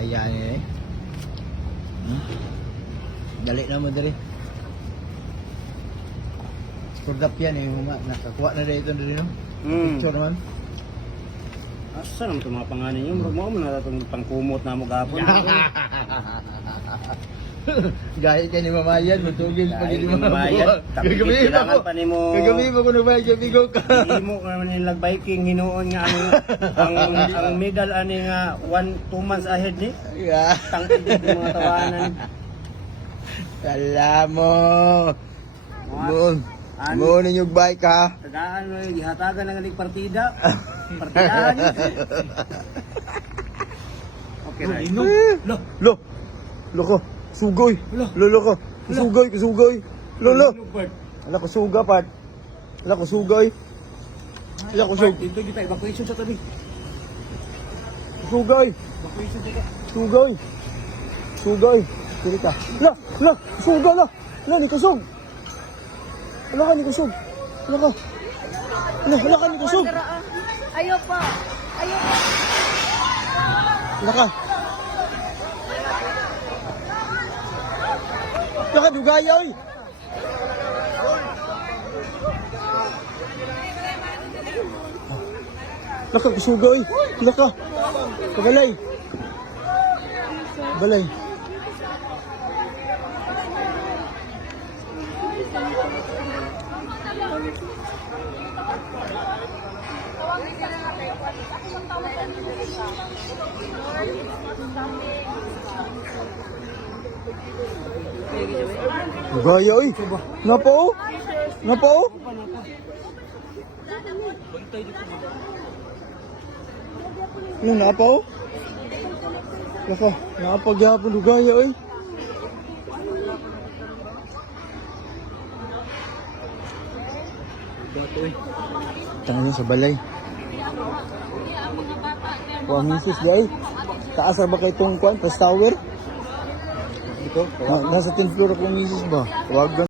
Daya niya eh. Dali na mo dali. Screwed up yan eh. Nakakuha na dito dali no? Picture naman. Asa naman itong mga panganin nyo? Murag mo na itong pangkumot na mo gapon. Gaya ka ni Mamayan, matugil pag hindi Mamayan. Kailangan pa ni mo. Kagabi mo ko na ba yung bigo ka? Hindi mo naman yung lag-biking hinuon nga ang medal ani nga 2 months ahead ni. Yeah. Tangkid yung mga tawanan. Alam mo. Mo ninyo bike ha. Tagaan mo yung gihatagan ng aling partida. Partidahan yun. Okay na. Lo ko. Sugoy. Lo ko. Sugoy. Lo. Ala ko suga pat. Ala ko sugay. Ala ko sug. Dito kita evacuation sa tabi. Sugay. Evacuation dito. Sugay. Dili ka. La, sugay la. La ni kusog. Ala ka ni kusog. Ala ka. Ala ka ni kusog. Ayaw pa. Ala ka. Ala ka dugay oy. Laka kusugay. Laka. Kabalay. Balay. Gaya oy. Napa o? Ano napa o? Laka, napagyapon gaya oy. Tangan sa balay. Kuha misis guys. Taas ba kay itong kwan? Pas tower? Nasa 10th floor ako misis ba? Huwag